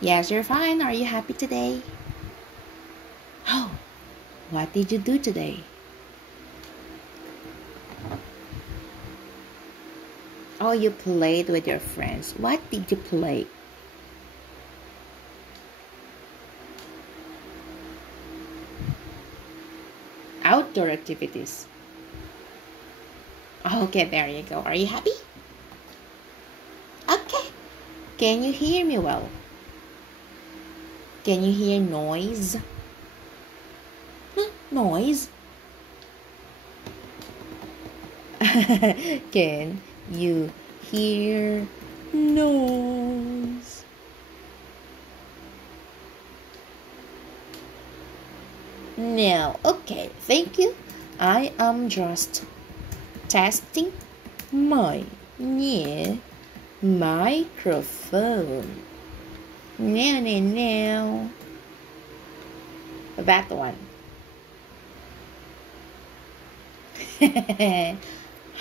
Yes, you're fine. Are you happy today? Oh, what did you do today? Oh, you played with your friends. What did you play? Outdoor activities. Okay, there you go. Are you happy? Okay. Can you hear me well? Can you hear noise? Noise? Can you hear noise? No. Okay, thank you. I am just testing my new microphone. Now. That one.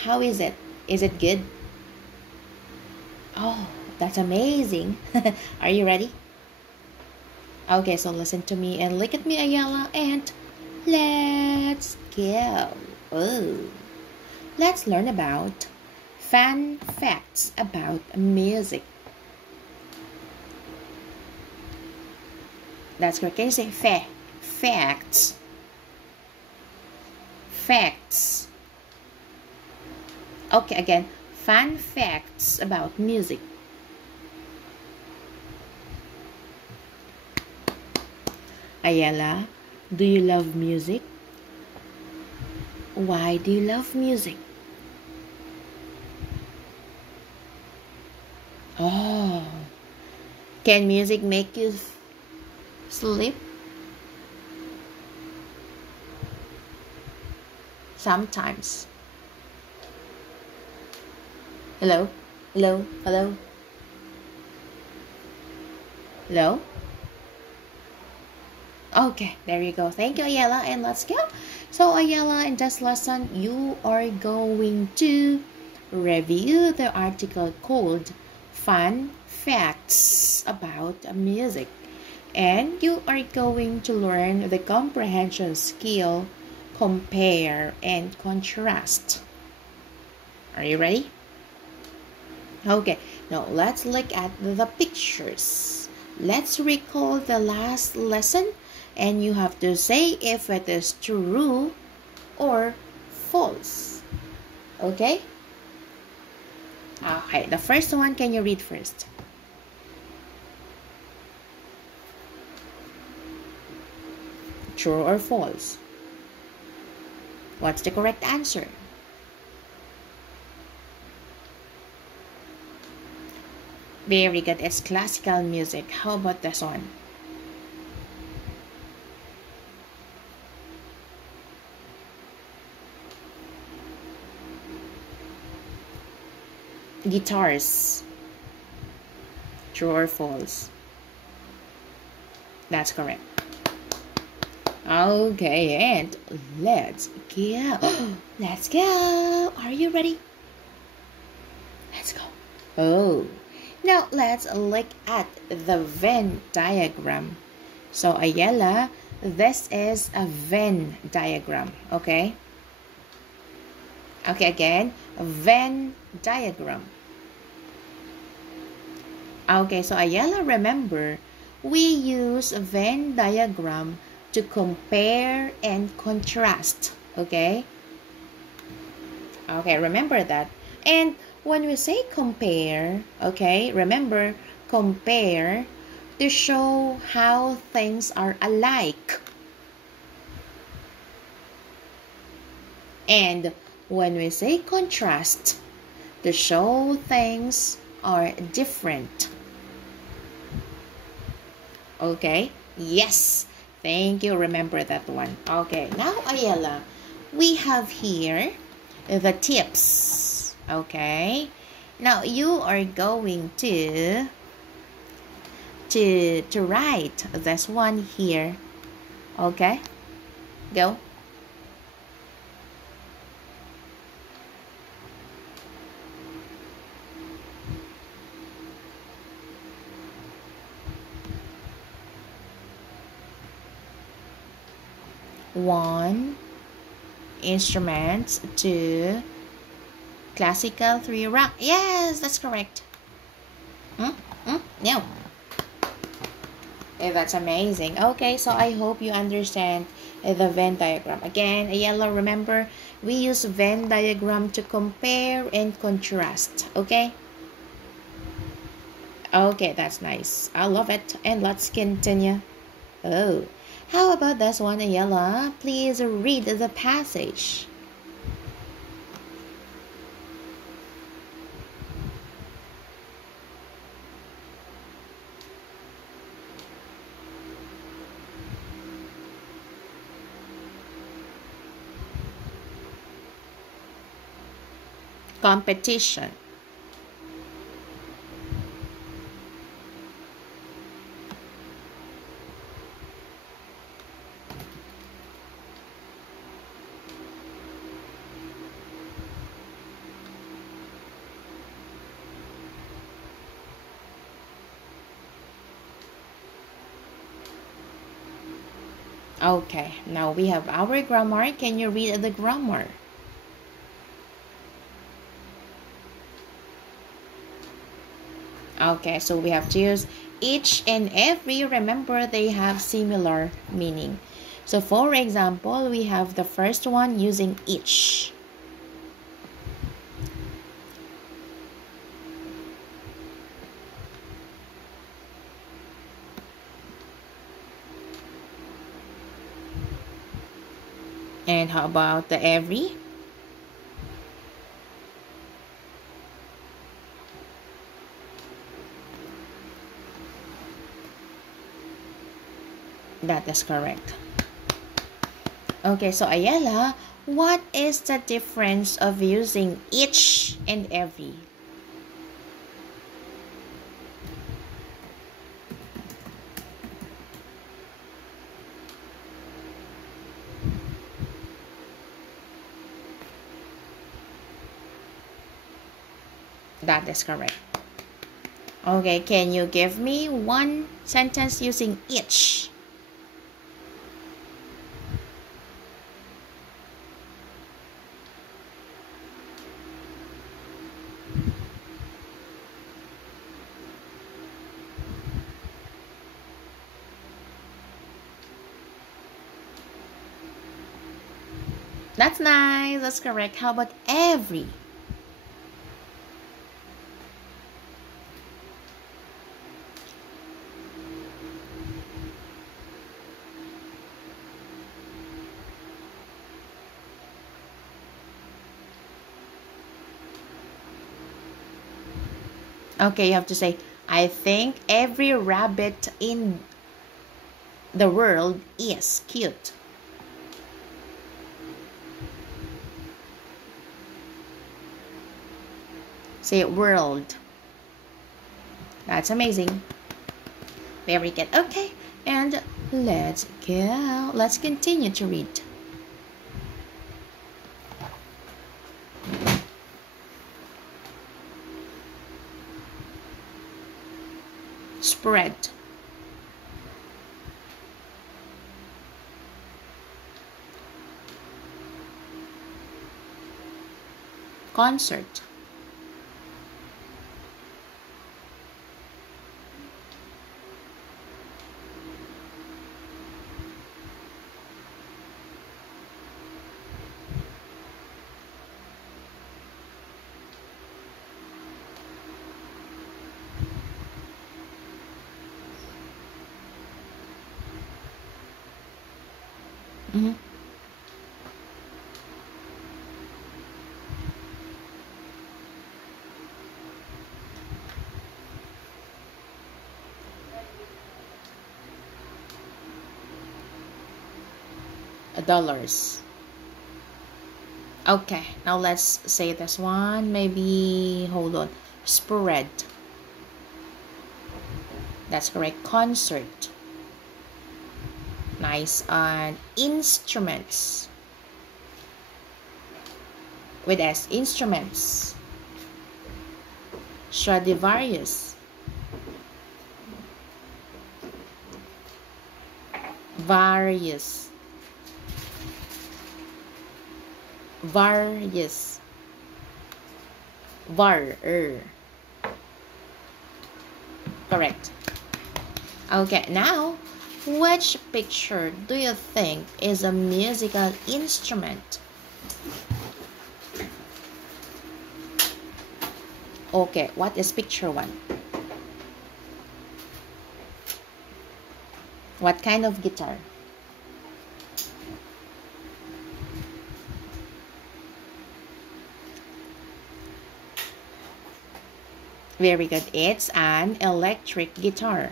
How is it? Is it good? Oh, that's amazing. Are you ready? Okay, so listen to me and look at me, Ayala, and let's go. Oh, let's learn about fun facts about music. That's correct. Can you say facts? Facts. Okay, again, fun facts about music. Ayala, do you love music? Why do you love music? Oh, can music make you sleep? Sometimes. Hello? Hello? Hello? Hello? Okay, there you go. Thank you, Ayala, and let's go. So, Ayala, in this lesson, you are going to review the article called Fun Facts About Music. And you are going to learn the comprehension skill, compare and contrast. Are you ready? Okay, now let's look at the pictures. Let's recall the last lesson and you have to say if it is true or false. Okay? Okay, the first one, can you read first? True or false? What's the correct answer? Very good. It's classical music. How about this one? Guitars. True or false? That's correct. Okay, and let's go. Let's go. Are you ready? Let's go. Oh, now let's look at the Venn diagram. So Ayala, this is a Venn diagram, okay? Okay, again, a Venn diagram. Okay, so Ayala, remember, we use a Venn diagram to compare and contrast, okay? Okay, remember that. And when we say compare, okay, remember, compare to show how things are alike. And when we say contrast, to show things are different. Okay? Yes. Thank you. Remember that one. Okay. Now, Ayala, we have here the tips. Okay? Now, you are going to write this one here. Okay? Go. 1 instruments, 2 classical, 3 rock. Yes, that's correct. No. That's amazing. Okay, so I hope you understand the Venn diagram. Again, Ayala, remember, we use Venn diagram to compare and contrast. Okay? Okay, that's nice. I love it. And let's continue. Oh, how about this one, Ayala? Please read the passage. Competition. Okay, now we have our grammar. Can you read the grammar? Okay, so we have to use each and every. Remember, they have similar meaning. So for example, we have the first one using each. And how about the every? That is correct. Okay, so Ayala, what is the difference of using each and every? That is correct. Okay, can you give me one sentence using each? That's nice. That's correct. How about every? Okay, you have to say, I think every rabbit in the world is cute. Say world. That's amazing. Very good. Okay, and let's go. Let's continue to read. Spread. Concert. Dollars. Okay, now let's say this one. Maybe, hold on. Spread. That's correct. Concert. Nice. And instruments. With S. Instruments. Stradivarius. Various. Various. Var. Correct. Okay, now, which picture do you think is a musical instrument? Okay, what is picture 1? What kind of guitar? Very good. It's an electric guitar.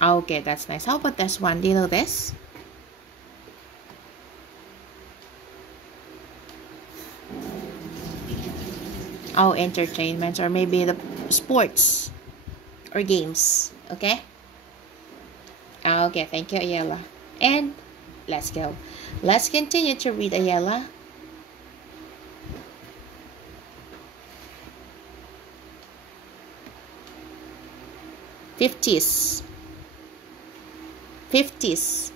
Okay, that's nice. How about this one? Do you know this? Oh, entertainment, or maybe the sports or games. Okay? Okay, thank you, Ayala. And let's go. Let's continue to read, Ayala. '50s. '50s.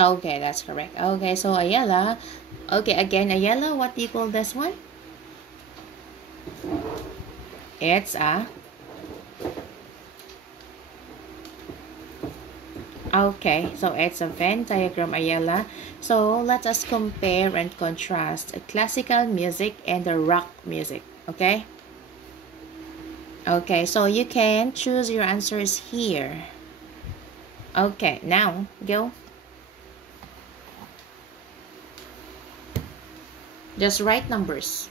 Okay, that's correct. Okay, so Ayala. Okay, again, Ayala, what do you call this one? It's a... Okay, so it's a Venn diagram, Ayala. So let us compare and contrast classical music and the rock music. Okay? Okay, so you can choose your answers here. Okay, now go. Just write numbers.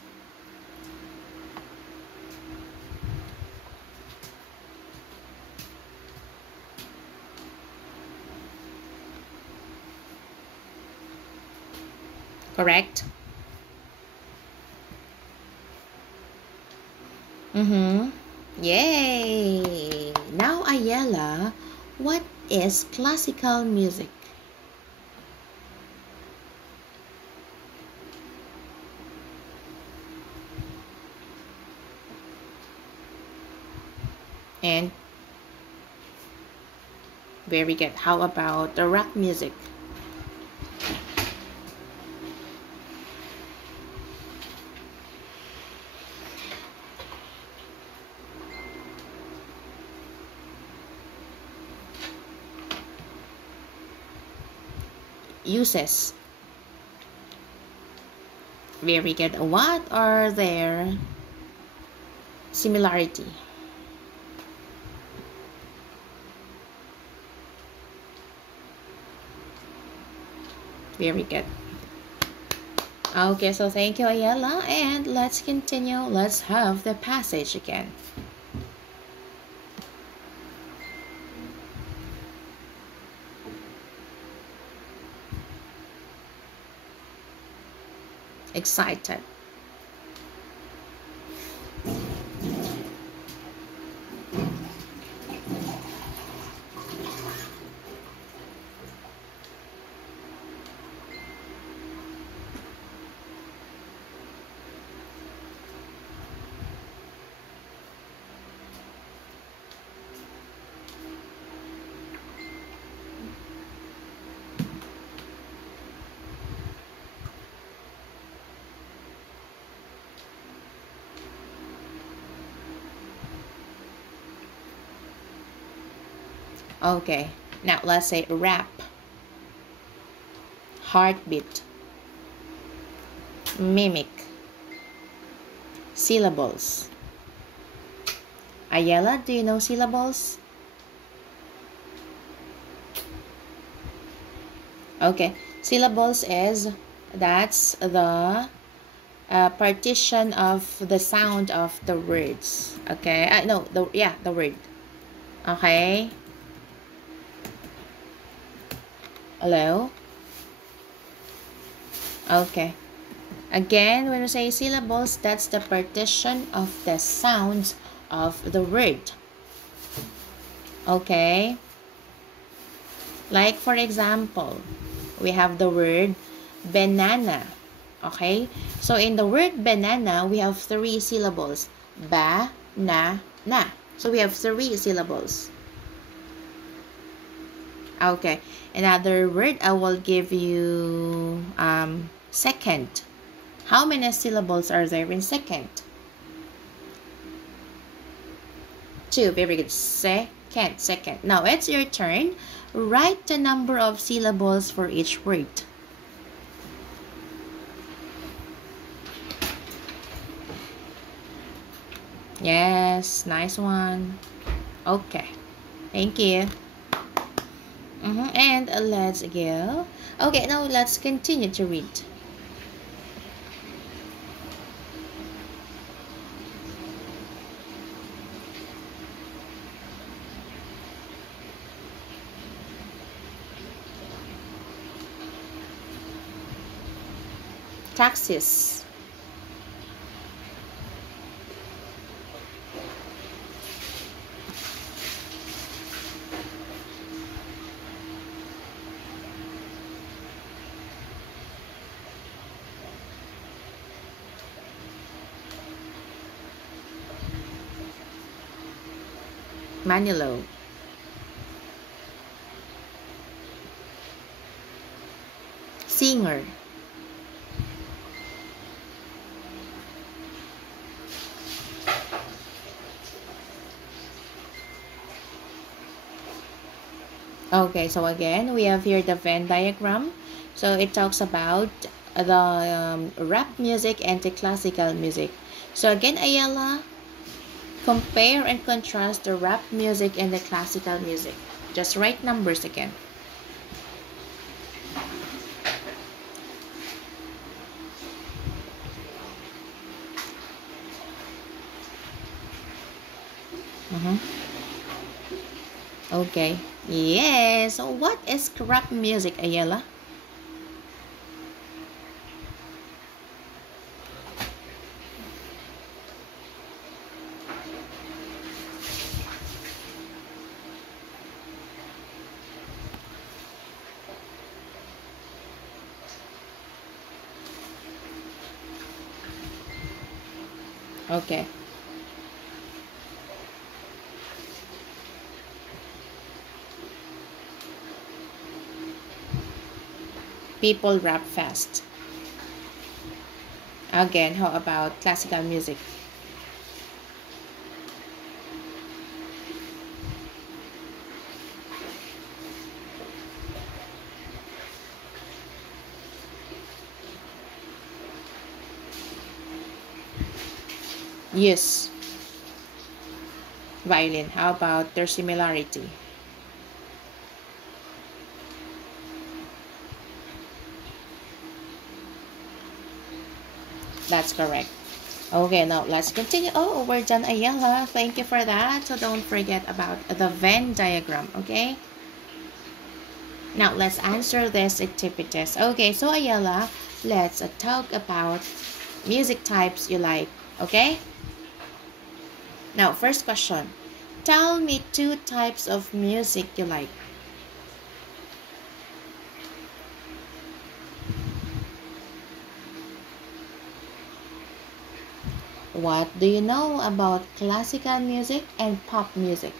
Correct? Yay! Now, Ayala, what is classical music? And very good. How about the rock music? Uses. Very good. What are their similarity? Very good. Okay, so thank you, Ayala, and let's continue. Let's have the passage again. Excited. Okay, now let's say rap, heartbeat, mimic, syllables. Ayala, do you know syllables? Okay, syllables is, that's the partition of the sound of the words. Okay, no, the word. Okay. Hello? Okay. Again, when we say syllables, that's the partition of the sounds of the word. Okay? Like for example, we have the word banana. Okay? So in the word banana, we have 3 syllables. Ba-na-na. So we have 3 syllables. Okay. Another word, I will give you second. How many syllables are there in second? 2. Very good. Second. Now it's your turn. Write the number of syllables for each word. Yes, nice one. Okay. Thank you. And let's go. Okay, now let's continue to read. Taxis. Manilo. Singer. Okay, so again, we have here the Venn diagram. So it talks about the rap music and the classical music. So again, Ayala, compare and contrast the rap music and the classical music. Just write numbers again. Okay. Yes. So what is rap music, Ayala? Okay. People rap fast. Again, how about classical music? Yes. Violin. How about their similarity? That's correct. Okay, now let's continue. Oh, we're done, Ayala. Thank you for that. So don't forget about the Venn diagram, okay? Now let's answer these activities. Okay, so Ayala, let's talk about music types you like, okay? Now, first question. Tell me 2 types of music you like. What do you know about classical music and pop music?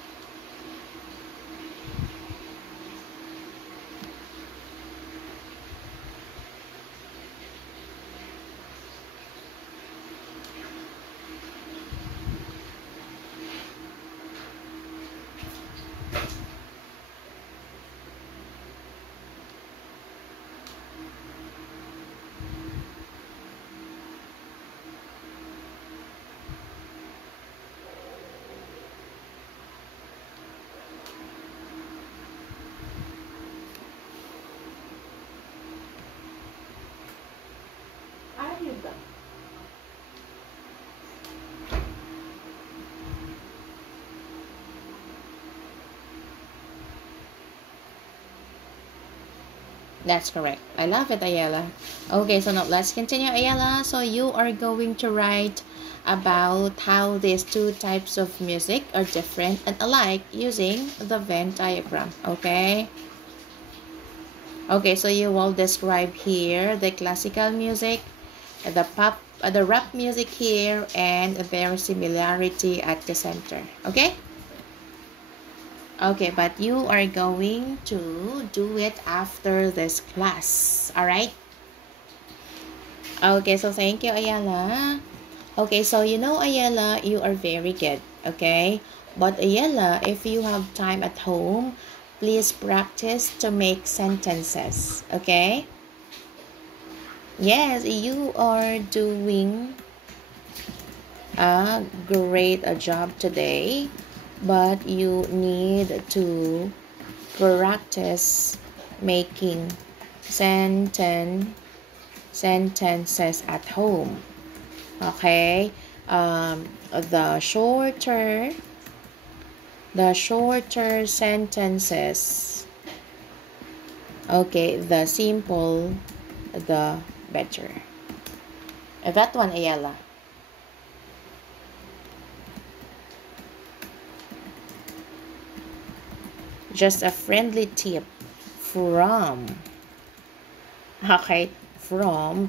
That's correct. I love it, Ayala. Okay, so now let's continue, Ayala. So you are going to write about how these two types of music are different and alike using the Venn diagram. Okay? Okay, so you will describe here the classical music, the rap music here, and their similarity at the center. Okay? Okay, but you are going to do it after this class. Alright? Okay, so thank you, Ayala. Okay, so you know, Ayala, you are very good. Okay? But Ayala, if you have time at home, please practice to make sentences. Okay? Yes, you are doing a great job today. But you need to practice making sentences at home. Okay? The shorter sentences. Okay, the simple, the better. That one, Ayala. Just a friendly tip from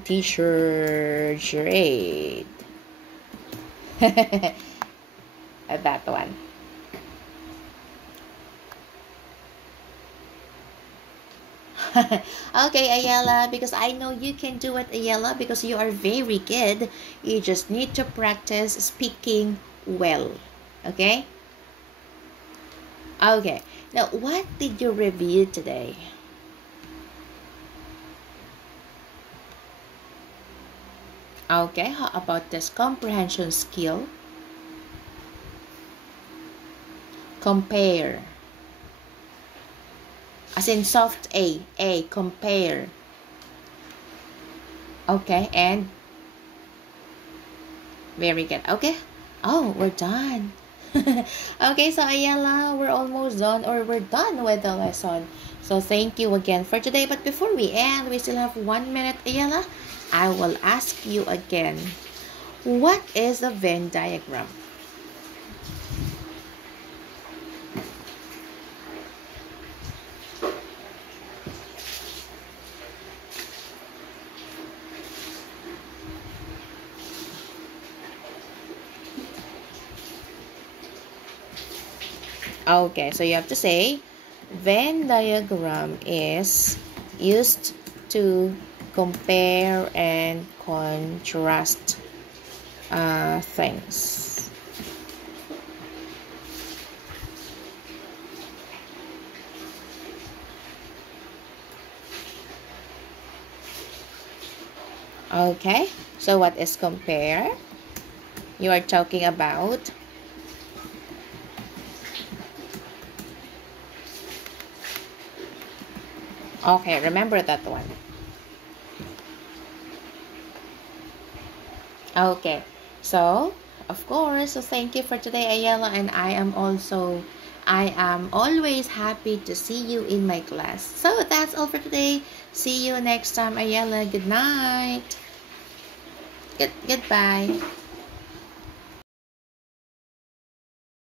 Teacher Jade. That one. Okay, Ayala, because I know you can do it, Ayala, because you are very good. You just need to practice speaking well. Okay? Okay. Now, what did you review today? Okay, how about this comprehension skill? Compare. As in soft A, compare. Okay, and very good. Okay. Oh, we're done. Okay, so Ayala, we're almost done, or we're done with the lesson. So thank you again for today. But before we end, we still have 1 minute, Ayala. I will ask you again. What is the Venn diagram? Okay, so you have to say Venn diagram is used to compare and contrast things. Okay, so what is compare? You are talking about okay, remember that one. Okay, so of course, so thank you for today, Ayala, and I am always happy to see you in my class. So that's all for today. See you next time, Ayala. Good night. Goodbye.